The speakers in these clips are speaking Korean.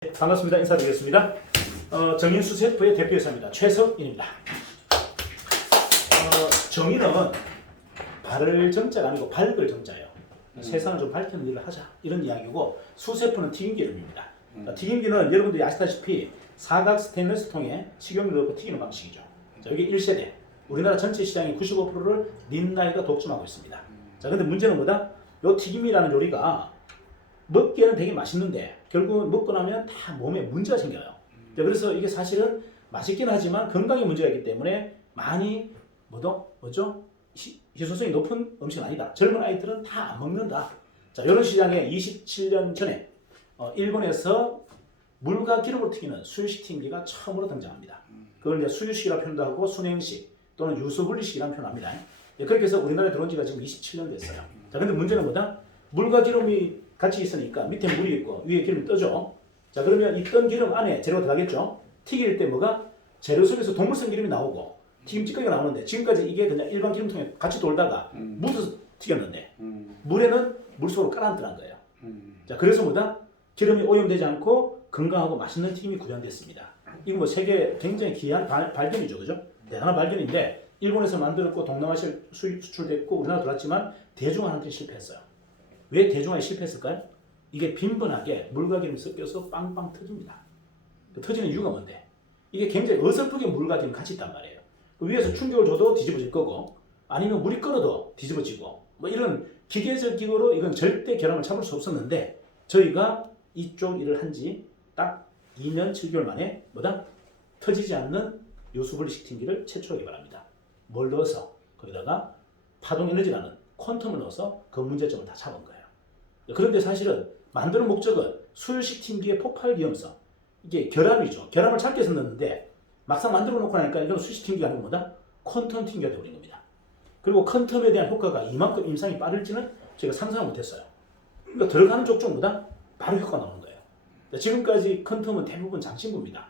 반갑습니다. 인사드리겠습니다. 정인수 셰프의 대표이사입니다. 최석인입니다. 정인은 바를 정자가 아니고 밝을 정자예요. 세상을 좀 밝히는 일을 하자 이런 이야기고, 수세프는 튀김기름입니다. 튀김기는 여러분들이 아시다시피 사각 스테인리스 통에 식용유를 넣고 튀기는 방식이죠. 자, 여기 1세대 우리나라 전체 시장의 95%를 린나이가 독점하고 있습니다. 자, 근데 문제는 뭐다? 요 튀김이라는 요리가 먹기에는 되게 맛있는데 결국은 먹고 나면 다 몸에 문제가 생겨요. 그래서 이게 사실은 맛있긴 하지만 건강에 문제가 있기 때문에 많이 뭐죠? 희소성이 높은 음식은 아니다. 젊은 아이들은 다 안 먹는다. 자, 이런 시장에 27년 전에 일본에서 물과 기름으로 튀기는 수유식 튀김기가 처음으로 등장합니다. 그걸 이제 수유식이라고 표현도 하고 순행식 또는 유수분리식이라고 표현합니다. 그렇게 해서 우리나라에 들어온 지가 지금 27년 됐어요. 자, 근데 문제는 뭐다? 물과 기름이 같이 있으니까 밑에 물이 있고 위에 기름이 떠죠. 자, 그러면 이 떤 기름 안에 재료가 들어가겠죠. 튀길 때 뭐가 재료 속에서 동물성 기름이 나오고 튀김 찌꺼기가 나오는데, 지금까지 이게 그냥 일반 기름통에 같이 돌다가 묻어서 튀겼는데 물에는 물속으로 깔아앉더란 거예요. 자, 그래서 뭐다? 기름이 오염되지 않고 건강하고 맛있는 튀김이 구현됐습니다. 이거 뭐 세계 굉장히 귀한 발견이죠, 그죠? 대단한 발견인데 일본에서 만들었고 동남아시아 수출됐고 우리나라 들어왔지만 대중화하는데 실패했어요. 왜 대중화에 실패했을까요? 이게 빈번하게 물과 기름이 섞여서 빵빵 터집니다. 터지는 이유가 뭔데? 이게 굉장히 어설프게 물과 기름이 같이 있단 말이에요. 위에서 충격을 줘도 뒤집어질 거고, 아니면 물이 끓어도 뒤집어지고, 뭐 이런 기계적 기구로 이건 절대 결함을 잡을 수 없었는데, 저희가 이쪽 일을 한 지 딱 2년 7개월 만에 터지지 않는 요수분리식 튀김기를 최초로 개발합니다. 뭘 넣어서? 거기다가 파동 에너지라는 퀀텀을 넣어서 그 문제점을 다 잡은 거예요. 그런데 사실은 만드는 목적은 수유식 튀김기의 폭발 위험성, 이게 결함이죠. 결함을 찾기 위해서 넣는데 막상 만들어 놓고 나니까 이건 수유식 튀김기가 아니고 퀀텀 튀김기가 되어버린 겁니다. 그리고 퀀텀에 대한 효과가 이만큼 임상이 빠를지는 제가 상상을 못했어요. 그러니까 들어가는 족족보다 바로 효과가 나오는 거예요. 지금까지 퀀텀은 대부분 장신구입니다.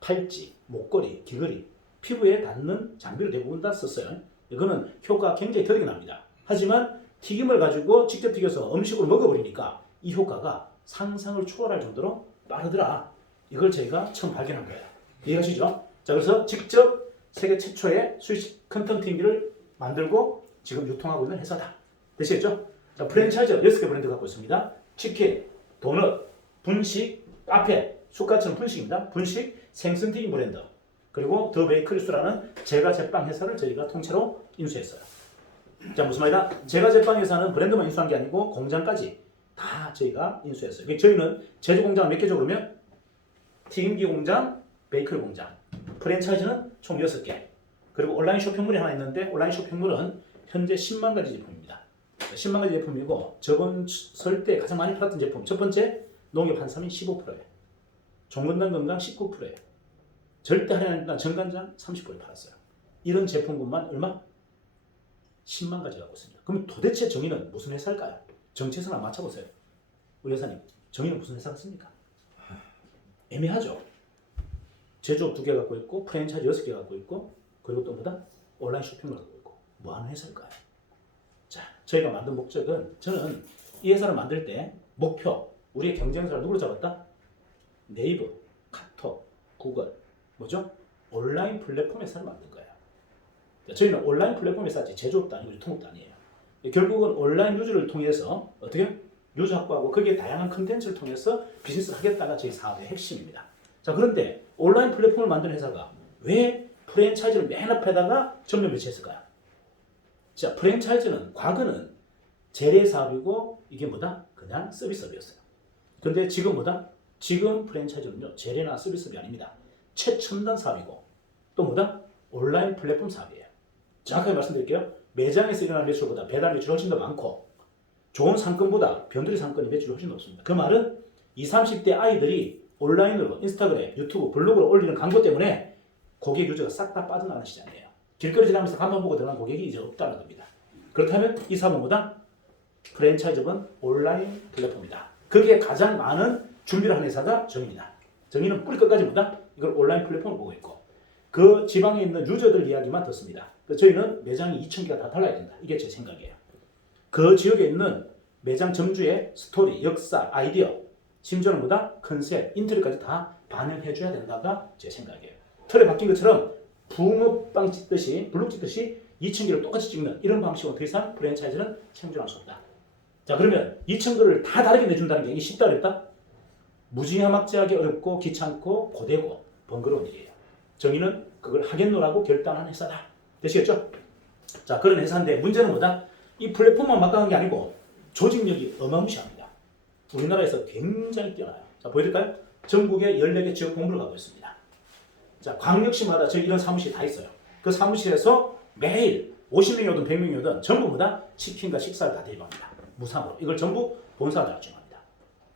팔찌, 목걸이, 귀걸이, 피부에 닿는 장비를 대부분 다 썼어요. 이거는 효과가 굉장히 더디게 납니다. 하지만 튀김을 가지고 직접 튀겨서 음식으로 먹어버리니까 이 효과가 상상을 초월할 정도로 빠르더라. 이걸 저희가 처음 발견한 거예요. 이해하시죠? 자, 그래서 직접 세계 최초의 수유식 퀀텀 튀김기를 만들고 지금 유통하고 있는 회사다. 되시겠죠? 자, 프랜차이즈 6개 브랜드 갖고 있습니다. 치킨, 도넛, 분식, 카페, 쑥갓처럼 분식입니다. 분식, 생선튀김 브랜드, 그리고 더 베이커리스라는 제과 제빵 회사를 저희가 통째로 인수했어요. 자, 무슨 말이다? 제과 제빵 회사는 브랜드만 인수한 게 아니고 공장까지 다 저희가 인수했어요. 저희는 제조 공장 몇 개죠? 그러면 튀김기 공장, 베이커리 공장, 프랜차이즈는 총 6개, 그리고 온라인 쇼핑몰이 하나 있는데 온라인 쇼핑몰은 현재 10만 가지 제품입니다. 10만 가지 제품이고 저번 설 때 가장 많이 팔았던 제품, 첫 번째 농협 한삼이 15%예요. 종근당 건강 19%예요. 절대 할인한 정간장 30%에 팔았어요. 이런 제품군만 얼마? 10만 가지 갖고 있습니다. 그럼 도대체 정의는 무슨 회사일까요? 정체성을 맞춰보세요. 우리 회사님, 정의는 무슨 회사 같습니까? 애매하죠. 제조업 2개 갖고 있고 프랜차이즈 6개 갖고 있고, 그리고 또 온라인 쇼핑몰 갖고 있고, 뭐 하는 회사일까요? 자, 저희가 만든 목적은, 저는 이 회사를 만들 때 목표, 우리의 경쟁사를 누구로 잡았다? 네이버, 카톡, 구글, 뭐죠? 온라인 플랫폼 회사를 만든 거예요. 저희는 온라인 플랫폼 회사지 제조업도 아니고 유통업도 아니에요. 결국은 온라인 유저를 통해서 어떻게? 유저 확보하고 거기에 다양한 컨텐츠를 통해서 비즈니스를 하겠다가 저희 사업의 핵심입니다. 자, 그런데 온라인 플랫폼을 만든 회사가 왜 프랜차이즈를 맨 앞에다가 전면 배치했을까요? 자, 프랜차이즈는 과거는 재래 사업이고 이게 그냥 서비스업이었어요. 그런데 지금 지금 프랜차이즈는요, 재래나 서비스업이 아닙니다. 최첨단 사업이고 또 온라인 플랫폼 사업이에요. 정확하게 말씀드릴게요. 매장에서 일어나는 매출보다 배달 매출이 훨씬 더 많고, 좋은 상권보다 변두리 상권의 매출이 훨씬 높습니다. 그 말은 20, 30대 아이들이 온라인으로 인스타그램, 유튜브, 블로그로 올리는 광고 때문에 고객 유저가 싹 다 빠져나가는 시장이에요. 길거리 지나면서 간판 보고 들어간 고객이 이제 없다는 겁니다. 그렇다면 이 사업은 프랜차이즈는 온라인 플랫폼이다. 거기에 가장 많은 준비를 하는 회사가 정의입니다. 정의는 뿌리 끝까지 이걸 온라인 플랫폼을 보고 있고, 그 지방에 있는 유저들 이야기만 듣습니다. 저희는 매장이 2,000개가 다 달라야 된다. 이게 제 생각이에요. 그 지역에 있는 매장 점주의 스토리, 역사, 아이디어, 심지어는 뭐다? 컨셉, 인테리어까지 다 반영해줘야 된다가 제 생각이에요. 틀에 바뀐 것처럼 붕어빵 찍듯이 블록 찍듯이 2,000개를 똑같이 찍는 이런 방식으로 더 이상 프랜차이즈는 생존할 수 없다. 자 그러면 2,000개를 다 다르게 내준다는 게 이게 쉽다 어렵다? 무지막지하게 어렵고 귀찮고 고되고 번거로운 일이에요. 정의는 그걸 하겠노라고 결단한 회사다. 되시겠죠? 자 그런 회사인데 문제는 뭐다? 이 플랫폼만 막강한 게 아니고 조직력이 어마무시합니다. 우리나라에서 굉장히 뛰어나요. 자 보여드릴까요? 전국에 14개 지역 본부를 갖고 있습니다. 자 광역시마다 저희 이런 사무실이 다 있어요. 그 사무실에서 매일 50명이 오든 100명이 오든 전부 뭐다? 치킨과 식사를 다 대입합니다. 무상으로. 이걸 전부 본사가 작정합니다.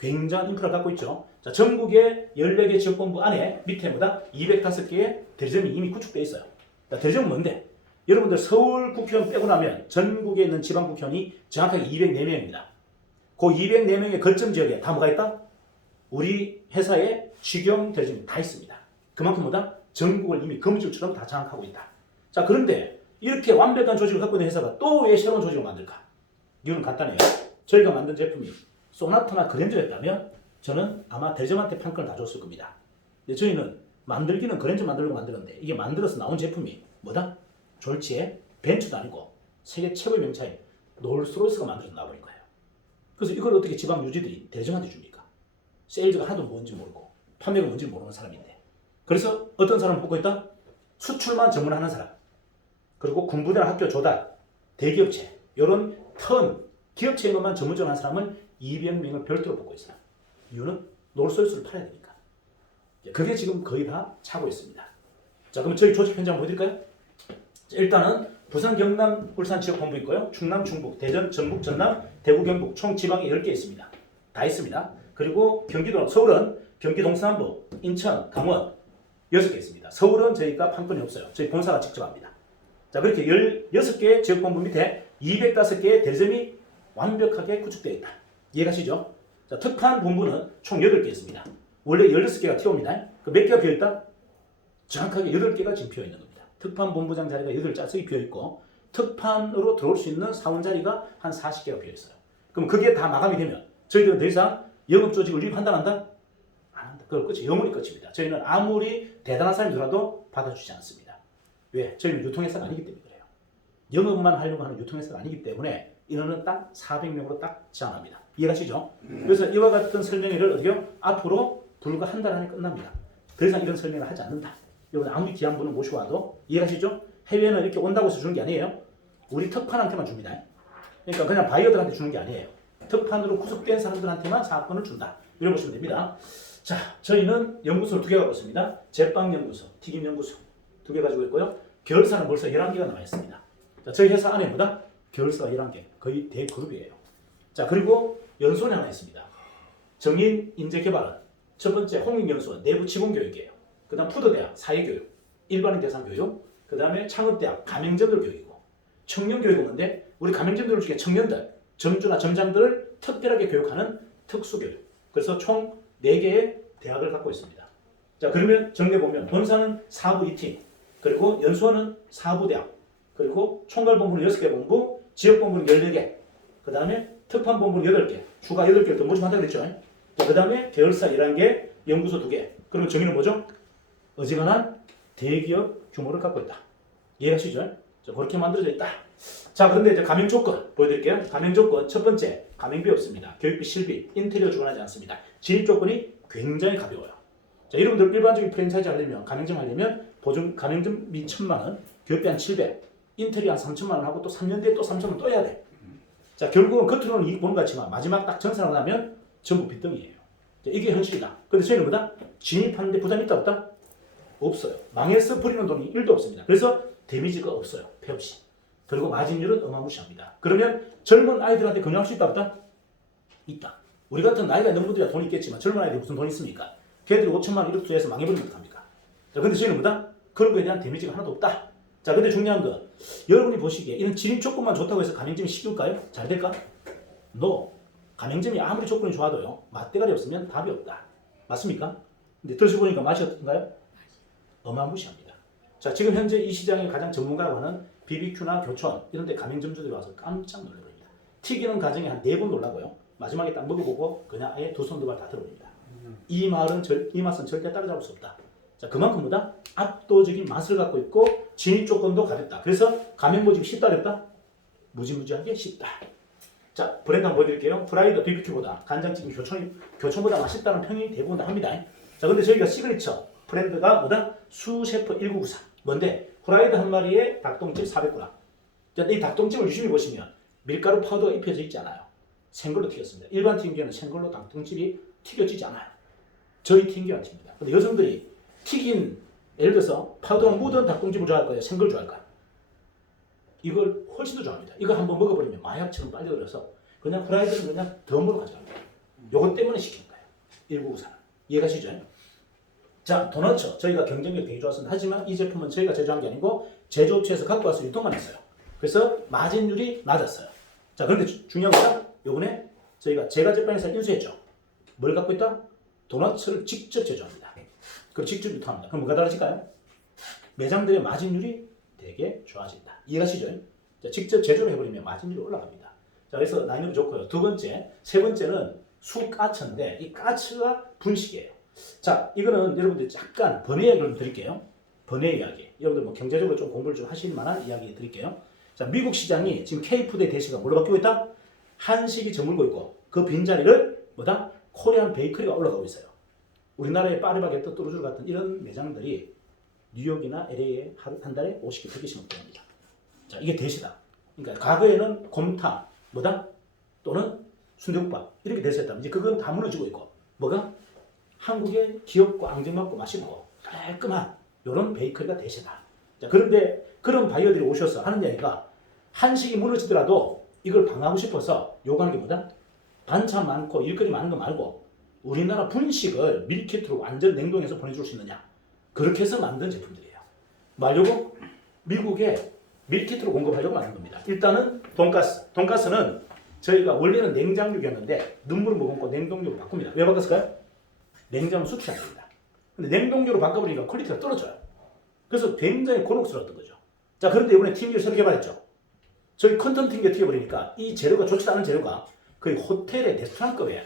굉장한 인프라를 갖고 있죠. 자, 전국의 14개 지역본부 안에 밑에 뭐다? 205개의 대리점이 이미 구축되어 있어요. 자, 대리점은 뭔데? 여러분들 서울 국회의원 빼고 나면 전국에 있는 지방 국회의원이 정확하게 204명입니다. 그 204명의 거점 지역에 다 뭐가 있다? 우리 회사의 직영 대리점이 다 있습니다. 그만큼 뭐다? 전국을 이미 거미줄처럼 다 장악하고 있다. 자, 그런데 이렇게 완벽한 조직을 갖고 있는 회사가 또 왜 새로운 조직을 만들까? 이유는 간단해요. 저희가 만든 제품이 소나타나 그랜저였다면 저는 아마 대점한테 판권을 다 줬을 겁니다. 근데 저희는 만들기는 그랜저 만들려고 만들었는데 이게 만들어서 나온 제품이 뭐다? 졸지에 벤츠도 아니고 세계 최고의 명차인 롤스로이스가 만들어서 나와버린 거예요. 그래서 이걸 어떻게 지방 유지들이 대점한테 줍니까? 세일즈가 하나도 뭔지 모르고 판매가 뭔지 모르는 사람인데. 그래서 어떤 사람을 뽑고 있다? 수출만 전문하는 사람. 그리고 군부대나 학교 조달, 대기업체 이런 턴 기업체인 것만 전문적으로 하는 사람을 200명을 별도로 뽑고 있어요. 이유는 롤스로이스를 팔아야 되니까. 그게 지금 거의 다 차고 있습니다. 자, 그럼 저희 조직 현장 보여드릴까요? 자, 일단은 부산, 경남, 울산 지역 본부 있고요. 충남, 충북, 대전, 전북, 전남, 대구, 경북 총 지방에 10개 있습니다. 다 있습니다. 그리고 경기도, 서울은 경기 동서남부, 인천, 강원 6개 있습니다. 서울은 저희가 판권이 없어요. 저희 본사가 직접 합니다. 자, 그렇게 16개 지역 본부 밑에 205개의 대리점이 완벽하게 구축되어 있다. 이해가시죠? 자, 특판 본부는 총 8개 있습니다. 원래 16개가 튀어옵니다. 그 몇 개가 비어있다? 정확하게 8개가 지금 비어있는 겁니다. 특판 본부장 자리가 8자석이 비어있고 특판으로 들어올 수 있는 사원 자리가 한 40개가 비어있어요. 그럼 그게 다 마감이 되면 저희들은 더 이상 영업조직을 유입한다? 안 한다. 그걸 끝이 영원히 끝입니다. 저희는 아무리 대단한 사람이 들어와도 받아주지 않습니다. 왜? 저희는 유통회사가 아니기 때문에 그래요. 영업만 하려고 하는 유통회사가 아니기 때문에 인원은 딱 400명으로 딱 제한합니다. 이해가시죠? 그래서 이와 같은 설명회를 어떻게요? 앞으로 불과 한 달 안에 끝납니다. 더 이상 이런 설명을 하지 않는다. 여러분 아무리 귀한 분을 모시고 와도 이해가시죠? 해외는 이렇게 온다고 해서 주는 게 아니에요. 우리 특판한테만 줍니다. 그러니까 그냥 바이어들한테 주는 게 아니에요. 특판으로 구속된 사람들한테만 사건을 준다. 이런 보시면 됩니다. 자, 저희는 연구소를 2개 갖고 있습니다. 제빵연구소, 튀김연구소 2개 가지고 있고요. 계열사는 벌써 11개가 남아 있습니다. 자, 저희 회사 안에 뭐다? 계열사가 11개. 거의 대그룹이에요. 자, 그리고 연수원이 하나 있습니다. 정인 인재개발은 첫 번째 홍익연수원 내부 직원교육이에요. 그 다음 푸드대학 사회교육, 일반인 대상 교육, 그 다음에 창업대학 가맹점들 교육이고 청년교육은 뭔데? 우리 가맹점들 중에 청년들, 점주나 점장들을 특별하게 교육하는 특수교육. 그래서 총 4개의 대학을 갖고 있습니다. 자, 그러면 정리해보면 본사는 사부 2팀, 그리고 연수원은 사부 대학, 그리고 총괄본부는 6개 본부, 지역본부는 14개, 그 다음에 특판본부는 8개, 추가 8개를 더 모집한다고 그랬죠. 그 다음에 계열사 11개, 연구소 2개. 그러면 정의는 뭐죠? 어지간한 대기업 규모를 갖고 있다. 이해하시죠? 자, 그렇게 만들어져 있다. 자, 그런데 이제 가맹 조건 보여드릴게요. 가맹 조건 첫 번째, 가맹비 없습니다. 교육비, 실비, 인테리어 주관하지 않습니다. 진입 조건이 굉장히 가벼워요. 자, 여러분들 일반적인 프랜차이즈 하려면, 가맹점 하려면 보증 가맹점비 1,000만 원, 교육비 한 700, 인테리어 한 3,000만 원 하고 또 3년 뒤에 또 3,000만 원 또 해야 돼. 자, 결국은 겉으로는 이익 보는 것 같지만 마지막 딱 전산을 하면 전부 빚덩이에요. 자, 이게 현실이다. 근데 저희는 뭐다? 진입하는데 부담이 있다 없다? 없어요. 망해서 버리는 돈이 1도 없습니다. 그래서 데미지가 없어요. 폐 없이. 그리고 마진율은 어마무시합니다. 그러면 젊은 아이들한테 경영할 수 있다 없다? 있다. 우리 같은 나이가 있는 분들이야 돈이 있겠지만 젊은 아이들이 무슨 돈이 있습니까? 걔들이 5천만 원 이렇게 해서 망해버리면 어떡합니까? 자, 근데 저희는 뭐다? 그런 거에 대한 데미지가 하나도 없다. 자, 근데 중요한 건 여러분이 보시기에 이런 진입 조건만 좋다고 해서 가맹점이 쉬울까요? 잘 될까? No. 가맹점이 아무리 조건이 좋아도요, 맛대가리 없으면 답이 없다. 맞습니까? 근데 들어보니까 맛이 어떤가요? 어마무시합니다. 자, 지금 현재 이 시장의 가장 전문가라고 하는 BBQ나 교촌 이런 데 가맹점주들이 와서 깜짝 놀라버립니다. 튀기는 가정에 한 4번 놀라고요. 마지막에 딱 먹어보고 그냥 아예 두 손 두 발 다 들어버립니다. 이 맛은 절대 따라잡을 수 없다. 자, 그만큼 뭐다? 압도적인 맛을 갖고 있고 진입 조건도 가볍다. 그래서 가맹 모집이 쉽다 어렵다? 무지무지하게 쉽다. 자, 브랜드 한번 보여드릴게요. 프라이드 BBQ보다 간장찌개 교촌보다 맛있다는 평이 대부분 다 합니다. 자, 근데 저희가 시그니처 브랜드가 뭐다? 수셰프 1994. 뭔데? 프라이드 한 마리에 닭똥집 400g. 자, 이 닭똥집을 유심히 보시면 밀가루 파우더가 입혀져 있지 않아요. 생걸로 튀겼습니다. 일반 튀김기는 생걸로 닭똥집이 튀겨지지 않아요. 저희 튀김기만 튀깁니다. 근데 여성들이 튀긴, 예를 들어서 파우더가 묻은 닭똥집을 좋아할 거예요? 생걸 좋아할 거예요? 이걸 훨씬 더 좋아합니다. 이거 한번 먹어버리면 마약처럼 빨려들어서 그냥 프라이드는 그냥 덤으로 가져갑니다. 요것 때문에 시키는 거예요. 1994는. 이해가시죠? 자, 도너츠. 저희가 경쟁력이 되게 좋았습니다. 하지만 이 제품은 저희가 제조한 게 아니고 제조업체에서 갖고 와서 유통만 했어요. 그래서 마진율이 낮았어요. 자, 그런데 중요한 건 요번에 저희가 제가 제빵에서 인수했죠. 뭘 갖고 있다? 도너츠를 직접 제조합니다. 그리고 직접 유통합니다. 그럼 뭐가 달라질까요? 매장들의 마진율이 되게 좋아진다. 이해가시죠? 자, 직접 제조를 해버리면 마진율이 올라갑니다. 자, 그래서 라인업이 좋고요. 두 번째, 세 번째는 수까츠인데 이 까츠가 분식이에요. 자, 이거는 여러분들 약간 번외 이야기를 드릴게요. 번외 이야기. 여러분들 뭐 경제적으로 좀 공부를 좀 하실 만한 이야기 드릴게요. 자, 미국 시장이 지금 K푸드의 대세가 뭘로 바뀌고 있다? 한식이 저물고 있고 그 빈자리를 뭐다? 코리안 베이커리가 올라가고 있어요. 우리나라의 파리바게뜨, 뚜루쥬르 같은 이런 매장들이 뉴욕이나 LA에 한 달에 50개, 100개씩 먹게 합니다. 자, 이게 대세다. 그러니까 과거에는 곰탕, 뭐다? 또는 순대국밥 이렇게 대세였다면 이제 그건 다 무너지고 있고 뭐가? 한국의 귀엽고 앙증맞고 맛있고 깔끔한 이런 베이커리가 대세다. 자, 그런데 그런 바이어들이 오셔서 하는 이야기가 한식이 무너지더라도 이걸 방하고 싶어서 요구하는 게 뭐다? 반찬 많고 일거리 많은 거 말고 우리나라 분식을 밀키트로 완전 냉동해서 보내줄 수 있느냐? 그렇게 해서 만든 제품들이에요. 말려고 미국에 밀키트로 공급하려고 만든 겁니다. 일단은 돈가스. 돈가스는 저희가 원래는 냉장육이었는데 눈물을 머금고 냉동육으로 바꿉니다. 왜 바꿨을까요? 냉장은 수출이 안 됩니다. 근데 냉동육으로 바꿔버리니까 퀄리티가 떨어져요. 그래서 굉장히 곤혹스러웠던 거죠. 자, 그런데 이번에 튀김기를 새로 개발했죠. 저희 컨텐츠 튀김기 튀겨버리니까 이 재료가 좋지 않은 재료가 거의 호텔의 레스토랑급의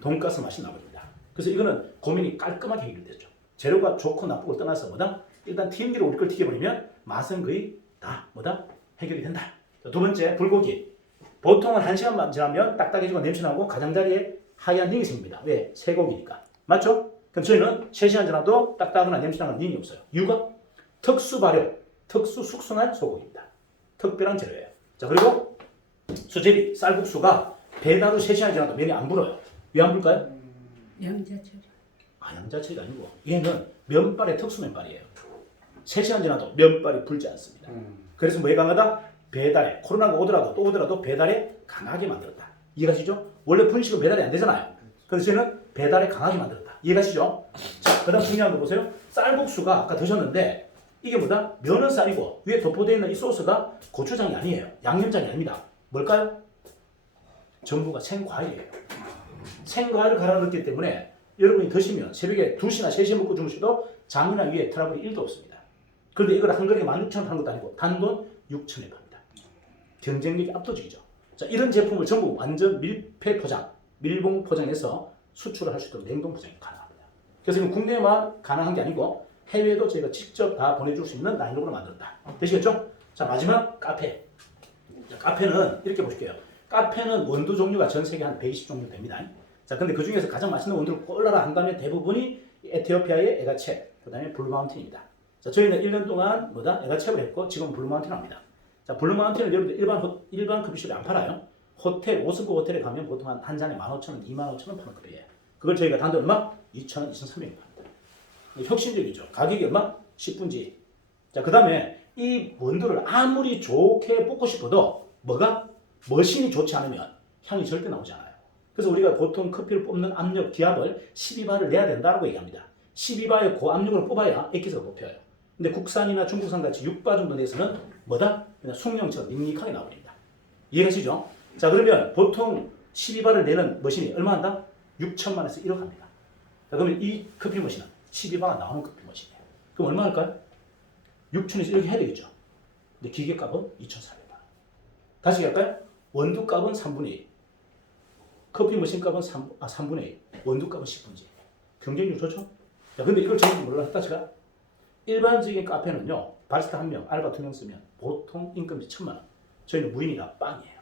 돈가스 맛이 나버립니다. 그래서 이거는 고민이 깔끔하게 해결됐죠. 재료가 좋고 나쁘고 떠나서 뭐다? 일단 튀김기로 우리 걸 튀겨버리면 맛은 거의 다 뭐다? 해결이 된다. 자, 두 번째, 불고기. 보통은 1시간만 지나면 딱딱해지고 냄새나고 가장자리에 하얀 링이 생깁니다. 왜? 쇠고기니까. 맞죠? 그럼 저희는 3시간 지나도 딱딱하거나 냄새나는 링이 없어요. 이유가 특수 발효, 특수 숙성한 소고기입니다. 특별한 재료예요. 자, 그리고 수제비, 쌀국수가 배달 후 3시간 지나도 면이 안 불어요. 왜 안 불까요? 양자처리. 양자처리가 아니고 얘는 면발의 특수 면발이에요. 3시간 지나도 면발이 불지 않습니다. 그래서 뭐에 강하다? 배달에, 코로나가 오더라도 또 오더라도 배달에 강하게 만들었다. 이해가시죠? 원래 분식은 배달이 안 되잖아요. 그래서 저는 배달에 강하게 만들었다. 이해가시죠? 자, 그 다음 중요한 거 보세요. 쌀국수가 아까 드셨는데 이게 뭐다? 면은 쌀이고 위에 덮어져 있는 이 소스가 고추장이 아니에요. 양념장이 아닙니다. 뭘까요? 전부가 생과일이에요. 생과일을 갈아 넣기 때문에 여러분이 드시면 새벽에 2시나 3시에 먹고 주무셔도 장이나 위에 트러블이 1도 없습니다. 그런데 이걸 한 그릇에 16,000원 파는 것도 아니고 단돈 6,000원에 팝니다. 경쟁력이 압도적이죠. 자, 이런 제품을 전부 완전 밀폐 포장, 밀봉 포장해서 수출을 할 수 있도록 냉동 포장이 가능합니다. 그래서 이건 국내에만 가능한 게 아니고 해외에도 저희가 직접 다 보내줄 수 있는 라인업으로 만들었다. 되시겠죠? 자, 마지막 카페. 자, 카페는 이렇게 보실게요. 카페는 원두 종류가 전 세계 한 120종류 됩니다. 자, 근데 그 중에서 가장 맛있는 원두를 꼴라라 한다면 대부분이 에티오피아의 에가체, 그 다음에 블루마운틴입니다. 자, 저희는 1년 동안 뭐다? 에가체를 했고 지금 블루마운틴을 합니다. 자, 블루마운틴은 여러분들 일반 커피숍에 안 팔아요. 호텔, 5승급 호텔에 가면 보통 한 잔에 15,000원, 25,000원 파는 커피예요. 그걸 저희가 단돈 얼마? 2,000원, 2,300원 팝니다. 혁신적이죠. 가격이 얼마? 10분지. 자, 그 다음에 이 원두를 아무리 좋게 볶고 싶어도 뭐가? 머신이 좋지 않으면 향이 절대 나오지 않아요. 그래서 우리가 보통 커피를 뽑는 압력, 기압을 12바를 내야 된다고 얘기합니다. 12바의 고압력을 뽑아야 액기스가 뽑혀요. 근데 국산이나 중국산 같이 6바 정도 내서는 뭐다? 그냥 숭늉처럼 밋밋하게 나와버립니다. 이해가시죠? 자, 그러면 보통 12바를 내는 머신이 얼마 한다? 6천만에서 1억 합니다. 자, 그러면 이 커피 머신은 12바가 나오는 커피 머신이에요. 그럼 얼마 할까요? 6천에서 1억 해야 되겠죠? 근데 기계값은 2,400만 원. 다시 할까요? 원두값은 3분의 1. 커피 머신 값은 3분의 1, 원두 값은 10분지. 경쟁률 좋죠? 야, 근데 이걸 전부 몰라 했다 제가? 일반적인 카페는요, 바리스타 1명, 알바 2명 쓰면 보통 임금이 1,000만 원. 저희는 무인이라 빵이에요.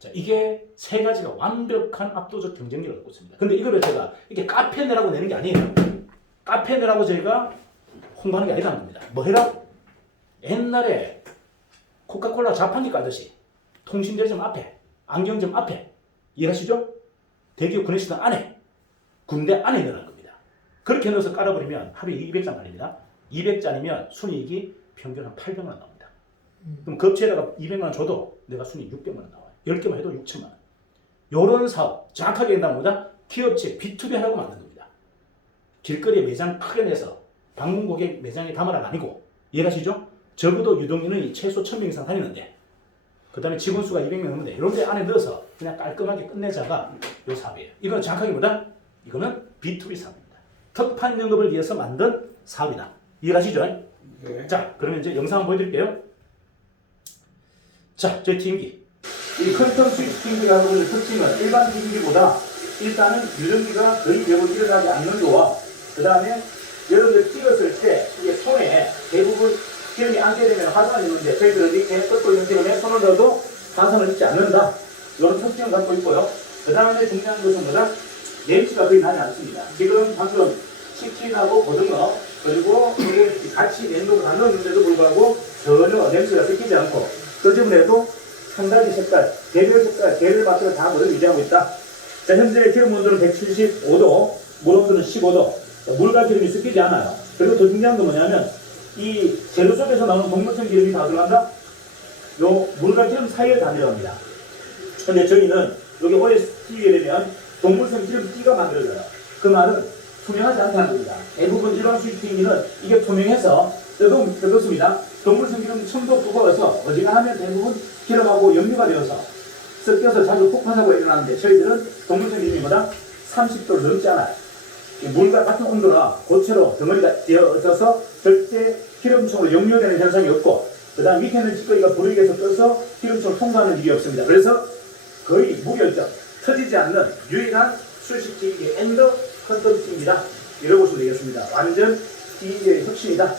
자, 이게 세 가지가 완벽한 압도적 경쟁력을 갖고 있습니다. 근데 이거를 제가 이게 카페 내라고 내는 게 아니에요. 카페 내라고 저희가 홍보하는 게 아니라는 겁니다. 뭐 해라? 옛날에 코카콜라 자판기 까듯이 통신대점 앞에, 안경점 앞에, 이해하시죠? 대기업 구내시당 안에, 군대 안에 넣으라는 겁니다. 그렇게 넣어서 깔아버리면 하루에 200잔 팔립니다. 200잔이면 순이익이 평균 한 800만 원 나옵니다. 그럼 급체에다가 200만 원 줘도 내가 순이익 600만 원 나와요. 10개만 해도 6천만 원. 요런 사업, 정확하게 얘기한다면 뭐다? 기업체 B2B 하라고 만든 겁니다. 길거리에 매장 크게 내서 방문 고객 매장에 담아라가 아니고, 이해가시죠? 적어도 유동인원이 최소 1000명 이상 다니는데, 그 다음에 직원 수가 200명 넘는데, 이런 데 안에 넣어서 그냥 깔끔하게 끝내자가 요 사업이에요. 이건 정확하게 뭐다? 이거는 B2B 사업입니다. 특판 영업을 위해서 만든 사업이다. 이해가시죠? 네. 자, 그러면 이제 영상 한번 보여드릴게요. 자, 저희 튀김기. 이 컨텀 스위치 튀김기가 하는 특징은 일반 튀김기보다 일단은 유전기가 거의 매우 일어나지 않는 거와, 그 다음에 여러분들 찍었을 때 이게 손에 대부분 기름이 안게 되면 화산이 있는데, 저희들은 이렇게 뜯고 있는 기름에 손을 넣어도 화산을 잊지 않는다. 이런 특징을 갖고 있고요. 그 다음에 중요한 것은 뭐다? 냄새가 거의 나지 않습니다. 지금 방금 치킨하고 고등어 그리고 같이 냉동을 안 넣었는데도 불구하고 전혀 냄새가 섞이지 않고, 끄집어내도 한 가지 색깔, 개별 색깔, 개별 맛을 다 모두 유지하고 있다. 자, 현재 기름 온도는 175도, 물 온도는 15도, 물과 기름이 섞이지 않아요. 그리고 더 중요한 건 뭐냐면, 이 재료 속에서 나오는 동물성 기름이 다 들어간다? 요 물과 기름 사이에 다 들어갑니다. 근데 저희는 여기 OST에 되면 동물성 기름띠가 만들어져요. 그 말은 투명하지 않다는 겁니다. 대부분 일반 스위팅기는 이게 투명해서 뜨겁습니다. 동물성 기름은 첨도 뜨거워서 어지간하면 대부분 기름하고 염류가 되어서 섞여서 자주 폭발하고 일어나는데, 저희들은 동물성 기름보다 30도를 넘지 않아요. 물과 같은 온도나 고체로 덩어리가 되어져서 절대 기름총으로 역류되는 현상이 없고, 그 다음 밑에는 찌꺼기가 불에게서 떠서 기름총을 통과하는 일이 없습니다. 그래서 거의 무결점, 터지지 않는 유일한 수식 튀김기 엔더 컨텀 이라고 보시면 되겠습니다. 완전 튀김기의 혁신이다.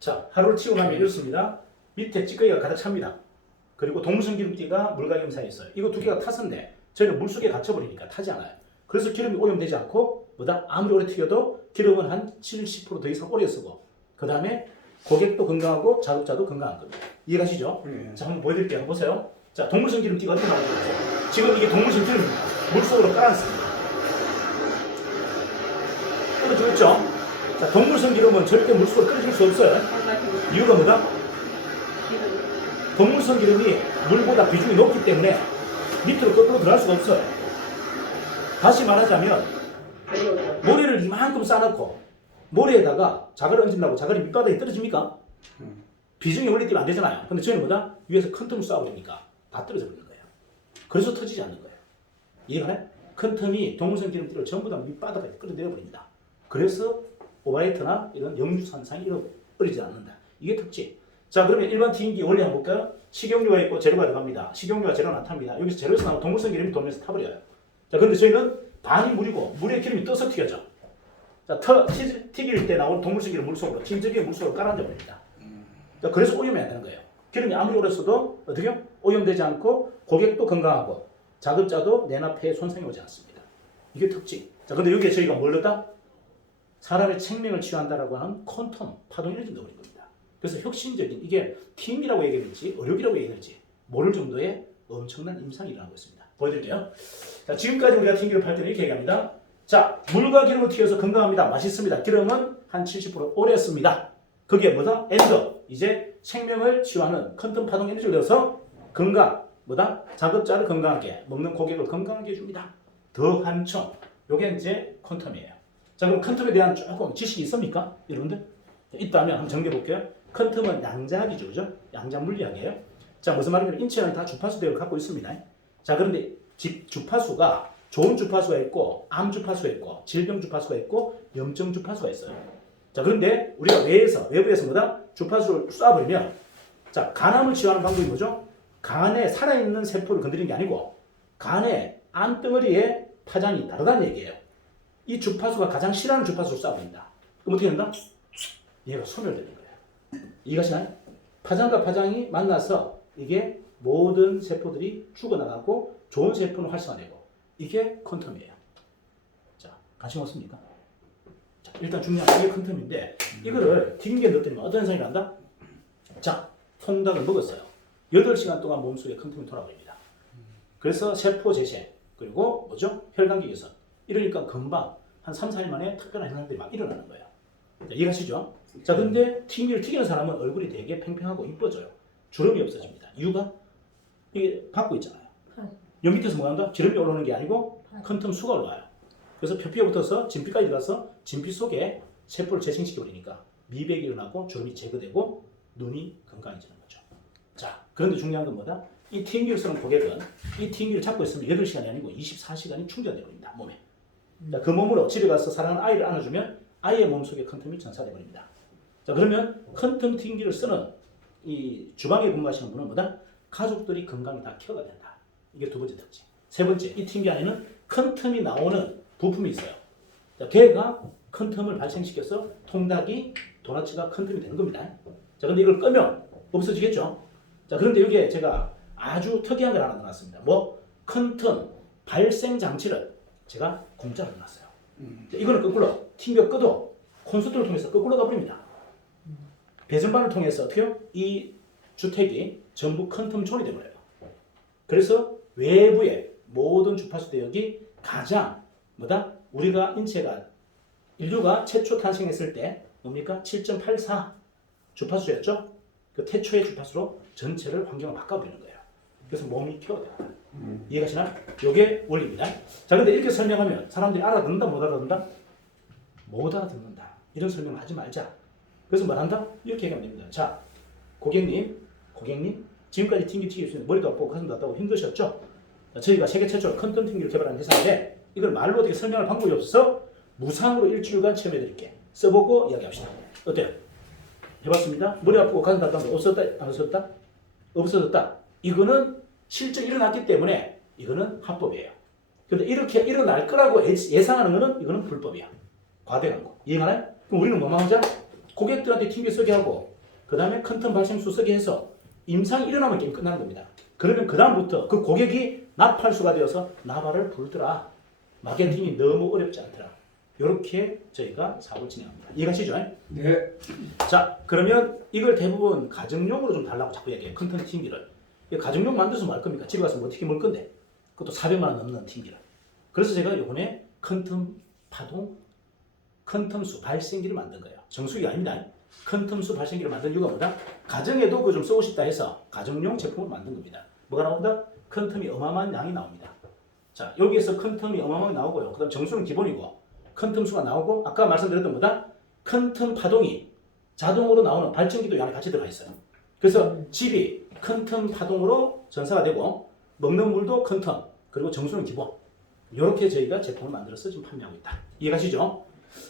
자, 하루를 치고 나면 이렇습니다. 밑에 찌꺼기가 가득 찹니다. 그리고 동물성 기름띠가 물과 기름 사이에 있어요. 이거 두 개가 탔는데 저희는 물속에 갇혀버리니까 타지 않아요. 그래서 기름이 오염되지 않고, 뭐다? 아무리 오래 튀겨도 기름은 한 70% 더 이상 오래 쓰고, 그 다음에 고객도 건강하고 작업자도 건강한 겁니다. 이해가시죠? 자, 한번 보여드릴게요. 한번 보세요. 자, 동물성 기름띠가 어떻게 나오는지 보세요. 지금 이게 동물성 기름입니다. 물속으로 깔아놨습니다. 끓여주겠죠? 자, 동물성 기름은 절대 물속으로 끓여줄 수 없어요. 이유가 뭐다? 동물성 기름이 물보다 비중이 높기 때문에 밑으로 거꾸로 들어갈 수가 없어요. 다시 말하자면, 모래를 이만큼 쌓아놓고 모래에다가 자갈을 얹으려고 자갈이 밑바닥에 떨어집니까? 비중이 원래 뛰면 안 되잖아요. 근데 저희는 뭐다? 위에서 큰 틈을 쏴버리니까 다 떨어져 버리는 거예요. 그래서 터지지 않는 거예요. 이해가나요? 큰 틈이 동물성 기름들을 전부 다 밑바닥에 끌어내려 버립니다. 그래서 오바이트나 이런 역류산상이 일어나지 않는다. 이게 특징. 자, 그러면 일반 튀김기 원리 한번 볼까요? 식용유가 있고 재료가 들어갑니다. 식용유와 재료는 안 탑니다. 여기서 재료에서 나오는 동물성 기름이 돌면서 타버려요. 자, 근데 저희는 반이 물이고 물에 기름이 떠서 튀겨져. 자, 튀길 때 나오는 동물성 기름 물속으로, 튀김기의 물속으로 깔아앉아 버립니다. 자, 그래서 오염이 안 되는 거예요. 기름이 아무리 오래 써도 어떻게 오염되지 않고 고객도 건강하고 작업자도 내나 폐에 손상이 오지 않습니다. 이게 특징. 자, 근데 여기에 저희가 뭘 넣었다? 사람의 생명을 치유한다라고 하는 퀀텀 파동 에너지를 넣어버린 겁니다. 그래서 혁신적인, 이게 튀김이라고 얘기할지 의료기라고 얘기할지 모를 정도의 엄청난 임상이 일어나고 있습니다. 보여드릴게요. 자, 지금까지 우리가 튀김기를 팔 때는 이렇게 얘기합니다. 자, 물과 기름을 튀겨서 건강합니다. 맛있습니다. 기름은 한 70% 오래 씁니다. 그게 뭐다? 엔더. 이제 생명을 치유하는 퀀텀 파동 에너지를 넣어서 건강, 뭐다? 작업자를 건강하게, 먹는 고객을 건강하게 해줍니다. 더 한층. 요게 이제 퀀텀이에요. 자, 그럼 퀀텀에 대한 조금 지식이 있습니까? 여러분들? 있다면 한번 정리해 볼게요. 퀀텀은 양자학이죠. 그죠? 양자 물리학이에요. 자, 무슨 말이냐면 인체는 다 주파수 대를 갖고 있습니다. 자, 그런데 주파수가 좋은 주파수가 있고, 암 주파수가 있고, 질병 주파수가 있고, 염증 주파수가 있어요. 자, 그런데 우리가 외부에서 뭐다? 주파수를 쏴버리면, 자, 간암을 치유하는 방법이 뭐죠? 간에 살아있는 세포를 건드리는 게 아니고, 간의 안덩어리의 파장이 다르다는 얘기예요. 이 주파수가 가장 싫어하는 주파수로 쏴버린다. 그럼 어떻게 된다? 얘가 소멸되는 거예요. 이해가시나요? 파장과 파장이 만나서 이게 모든 세포들이 죽어나가고 좋은 세포는 활성화되고 이게 퀀텀이에요. 자, 관심 없습니까? 자, 일단 중요한 이게 퀀텀인데 이거를 튕겨 넣었더니 어떤 현상이 난다? 자, 통닭을 먹었어요. 8시간 동안 몸속에 퀀텀이 돌아버립니다. 그래서 세포 재생 그리고 뭐죠? 혈관기 개선 이러니까 금방 한 3, 4일 만에 특별한 현상들이 막 일어나는 거예요. 자, 이해가시죠? 자, 근데 튀기는 사람은 얼굴이 되게 팽팽하고 이뻐져요. 주름이 없어집니다. 이유가 이게 받고 있잖아요. 여 밑에서 뭐 한다? 주름이 올라오는 게 아니고 퀀텀 수가 올라와요. 그래서 표피에 붙어서 진피까지 가서 진피 속에 세포를 재생시켜 버리니까 미백이 일어나고 주름이 제거되고 눈이 건강해지는 거죠. 자, 그런데 중요한 건 뭐다? 이 TM기를 쓰는 고객은 이 TM기를 잡고 있으면 8시간이 아니고 24시간이 충전되어 버립니다. 몸에. 자, 그 몸으로 집에 가서 사랑하는 아이를 안아주면 아이의 몸속에 퀀텀이 전사되어 버립니다. 자, 그러면 퀀텀 TM기를 쓰는 이 주방에 근무하시는 분은 뭐다? 가족들이 건강이 다 케어가 된다. 이게 두 번째 특징. 세 번째, 이 TM기 안에는 퀀텀이 나오는 부품이 있어요. 자, 걔가 퀀텀을 발생시켜서 통닭이 도너츠가 퀀텀이 되는 겁니다. 자, 근데 이걸 끄면 없어지겠죠? 자, 그런데 여기에 제가 아주 특이한 걸 하나 넣어놨습니다. 뭐? 퀀텀 발생 장치를 제가 공짜로 넣어놨어요. 자, 이거는 거꾸로 튕겨 끄도 콘센트를 통해서 거꾸로 가버립니다. 배선반을 통해서 어떻게요? 이 주택이 전부 퀀텀 존이 되버려요. 그래서 외부의 모든 주파수 대역이 가장 뭐다? 우리가 인류가 최초 탄생했을 때 뭡니까? 7.84 주파수였죠? 그 태초의 주파수로 전체를 환경을 바꿔버리는 거예요. 그래서 몸이 케어된다. 이해가시나? 요게 원리입니다. 자, 근데 이렇게 설명하면 사람들이 알아듣는다, 못 알아듣는다? 못 알아듣는다. 이런 설명을 하지 말자. 그래서 뭘 한다? 이렇게 얘기하면 됩니다. 자, 고객님, 지금까지 튕기 튀기시는 머리도 아프고 가슴도 아프고 힘드셨죠? 자, 저희가 세계 최초로 퀀텀 튕기를 개발한 회사인데 이걸 말로 어떻게 설명할 방법이 없어서 무상으로 일주일간 체험해 드릴게. 써보고 이야기합시다. 어때요? 해봤습니다. 머리 아프고 가슴 아프고 없었다? 안 없었다? 없어졌다. 이거는 실제 일어났기 때문에 이거는 합법이에요. 근데 이렇게 일어날 거라고 예상하는 거는 이거는 불법이야. 과대한 거. 이해가나요? 그럼 우리는 뭐만 하자? 고객들한테 튕겨 쓰게 하고 그 다음에 퀀텀 발생수 쓰게 해서 임상이 일어나면 게임 끝나는 겁니다. 그러면 그 다음부터 그 고객이 나팔수가 되어서 나발을 불더라. 마케팅이 너무 어렵지 않더라. 이렇게 저희가 사업을 진행합니다. 이해가시죠? 네. 자, 그러면 이걸 대부분 가정용으로 좀 달라고 자꾸 얘기해요. 큰 튕기를. 가정용 만들어서 뭐 할 겁니까? 집에 가서 뭐 어떻게 먹을 건데? 그것도 400만 원 넘는 튕기를. 그래서 제가 이번에 퀀텀 파동, 퀀텀수 발생기를 만든 거예요. 정수기가 아닙니다. 퀀텀수 발생기를 만든 이유가 뭐다? 가정에도 그거 좀 쓰고 싶다 해서 가정용 제품을 만든 겁니다. 뭐가 나온다? 퀀텀이 어마어마한 양이 나옵니다. 자, 여기에서 퀀텀이 어마어마하게 나오고요. 그 다음 정수는 기본이고 퀀텀수가 나오고 아까 말씀드렸던 뭐다? 퀀텀 파동이 자동으로 나오는 발전기도 양에 같이 들어가 있어요. 그래서 집이 퀀텀 파동으로 전사가 되고 먹는 물도 퀀텀 그리고 정수는 기본. 이렇게 저희가 제품을 만들어서 지금 판매하고 있다. 이해가시죠?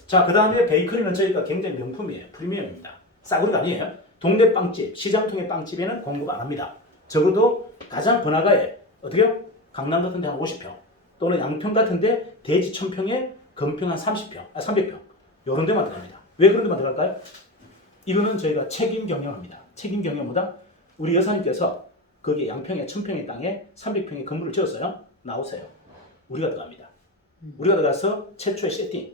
자, 그 다음에 베이커리는 저희가 굉장히 명품이에요. 프리미엄입니다. 싸구려가 아니에요. 동네 빵집, 시장통의 빵집에는 공급 안 합니다. 적어도 가장 번화가에 어떻게요? 강남 같은 데 한 50평 또는 양평 같은 데 대지 1000평에 건평 한 30평, 300평 이런 데만 들어갑니다. 왜 그런 데만 들어갈까요? 이거는 저희가 책임 경영합니다. 책임 경영보다 우리 여사님께서 거기 양평에 1000평의 땅에 300평의 건물을 지었어요. 나오세요. 우리가 들어갑니다. 우리가 들어가서 최초의 세팅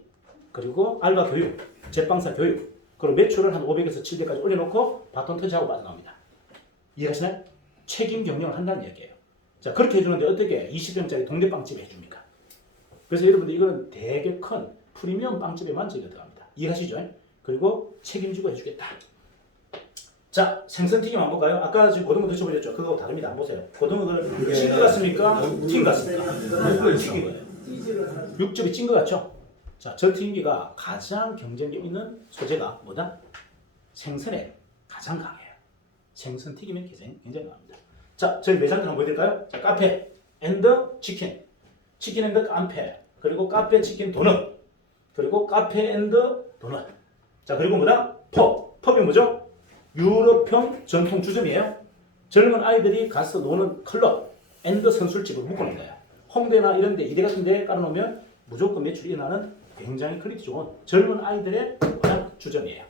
그리고 알바 교육, 제빵사 교육 그리고 매출을 한 500에서 700까지 올려놓고 바톤 터치하고 빠져나옵니다. 이해가시나요? 책임 경영을 한다는 얘기예요. 자, 그렇게 해주는데 어떻게 20평짜리 동네 빵집에 해줍니까? 그래서 여러분들 이거는 되게 큰 프리미엄 빵집에만 저희가 들어갑니다. 이해하시죠? 그리고 책임지고 해주겠다. 자, 생선튀김 한번 볼까요? 아까 지금 고등어 드셔보셨죠? 그거하고 다릅니다. 한번 보세요. 고등어를 찐 것 같습니까? 튀긴 것 같습니까? 튀긴 거예요. 육즙이 찐 것 같죠? 자, 저 튀김기가 가장 경쟁력 있는 소재가 뭐다? 생선에 가장 강해요. 생선 튀김에 굉장히 강합니다. 자, 저희 매장들 한번 보여드릴까요? 자, 카페 앤더 치킨, 치킨 앤더 깜페, 그리고 카페 치킨 도넛, 그리고 카페 앤더 도넛. 자, 그리고 뭐다? 펍이 뭐죠? 유럽형 전통 주점이에요. 젊은 아이들이 가서 노는 클럽 앤더 선술집을 묶어놓은 거예요. 홍대나 이런 데 이대 같은 데 깔아놓으면 무조건 매출이 일어나는 굉장히 퀄리티 좋은 젊은 아이들의 주점이에요.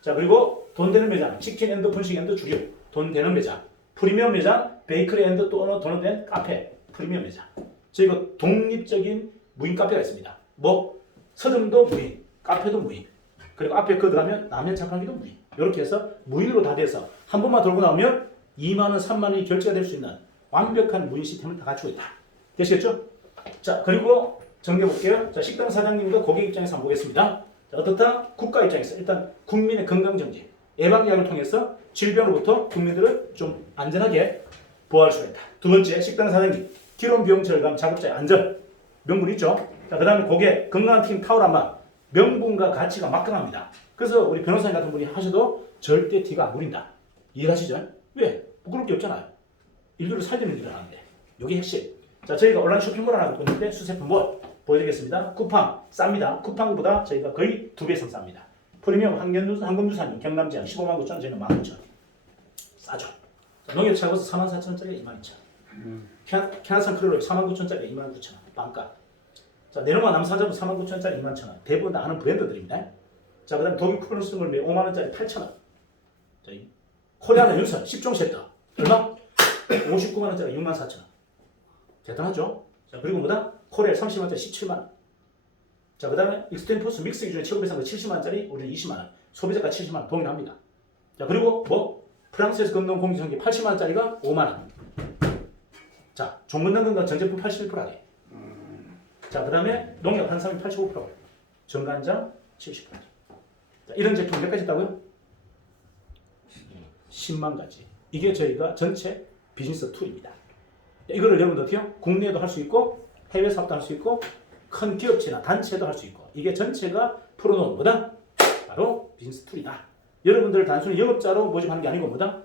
자, 그리고 돈 되는 매장, 치킨 앤드 분식 앤드 주류, 돈 되는 매장, 프리미엄 매장, 베이커리 앤드 또 돈은 된 카페, 프리미엄 매장. 저희가 독립적인 무인 카페가 있습니다. 뭐 서점도 무인, 카페도 무인, 그리고 앞에 그 들어가면 라면 자판기도 무인. 이렇게 해서 무인으로 다 돼서 한 번만 돌고 나오면 2만 원, 3만 원이 결제가 될 수 있는 완벽한 무인 시스템을 다 갖추고 있다. 되시겠죠? 자, 그리고 정리해 볼게요. 자, 식당 사장님과 고객 입장에서 한번 보겠습니다. 자, 어떻다? 국가 입장에서 일단 국민의 건강 정지, 예방약을 통해서 질병으로부터 국민들을 좀 안전하게 보호할 수가 있다. 두 번째, 식당 사장님 기록 비용 절감, 작업자의 안전 명분 있죠. 자, 그다음에 고객 건강한 튀김 타오라마 명분과 가치가 막강합니다. 그래서 우리 변호사님 같은 분이 하셔도 절대 티가 안 부린다. 이해가시죠? 왜? 부끄러울 게 없잖아요. 인류를 살리는 일을 하는데. 이게 핵심. 자, 저희가 온라인 쇼핑몰 하나 갖고 있는데 수세품몰 보여드리겠습니다. 쿠팡 쌉니다. 쿠팡보다 저희가 거의 2배 이상 쌉니다. 프리미엄 황금주사님 경남지향 15만 9천 원, 저희는 19,000원. 싸죠. 자, 농협차고서 44,000원짜리 22,000원. 캐나산 크루로 49,000원짜리 29,000원. 빵가. 자, 네노마 남사자부 49,000원짜리 21,000원. 대부분 다 아는 브랜드들입니다. 자, 그 다음에 독일 쿠팡 스몰 5만원짜리 8,000원. 자, 코리아는 윤선 10종 세트. 얼마? 59만원짜리 64,000원. 대단하죠? 자, 그리고 뭐다? 코리아 30만원짜리 17만원. 자, 그 다음에 익스템포스 믹스 기준에 최고 비싼 거 70만원짜리 우리는 20만원. 소비자가 70만원 동일합니다. 자, 그리고 뭐 프랑스에서 건강 공기성기 80만원짜리가 5만원. 자, 종근당 건강 전 제품 81%라게. 자, 그 다음에 농약 한삼이 85%, 정간장 70%. 자, 이런 제품 몇 가지 있다고요? 10만 가지. 이게 저희가 전체 비즈니스 툴입니다. 이거를 여러분들 어떻게요? 국내에도 할 수 있고 해외 사업도 할 수 있고 큰 기업체나 단체도 할 수 있고 이게 전체가 풀어놓은 뭐다? 바로 비즈니스 툴이다. 여러분들 단순히 영업자로 모집하는 게 아니고 뭐다?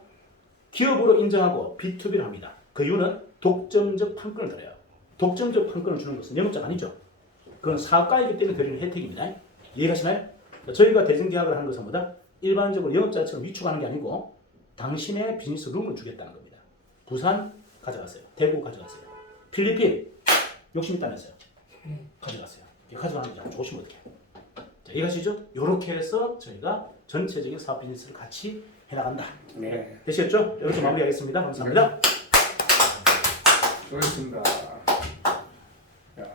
기업으로 인정하고 B2B를 합니다. 그 이유는 독점적 판권을 드려요. 독점적 판권을 주는 것은 영업자가 아니죠. 그건 사업가이기 때문에 드리는 혜택입니다. 이해가시나요? 저희가 대증계약을 하는 것은 뭐다? 일반적으로 영업자처럼 위축하는 게 아니고 당신의 비즈니스 룸을 주겠다는 겁니다. 부산 가져가세요. 대구 가져가세요. 필리핀 욕심 있다면서요. 가져가세요. 이거 가져가는 게 좋으시면 어떡해요. 자, 이해가시죠? 이렇게 해서 저희가 전체적인 사업 비즈니스를 같이 해나간다. 네. 되시겠죠? 이렇게 마무리하겠습니다. 감사합니다. 수고하셨습니다.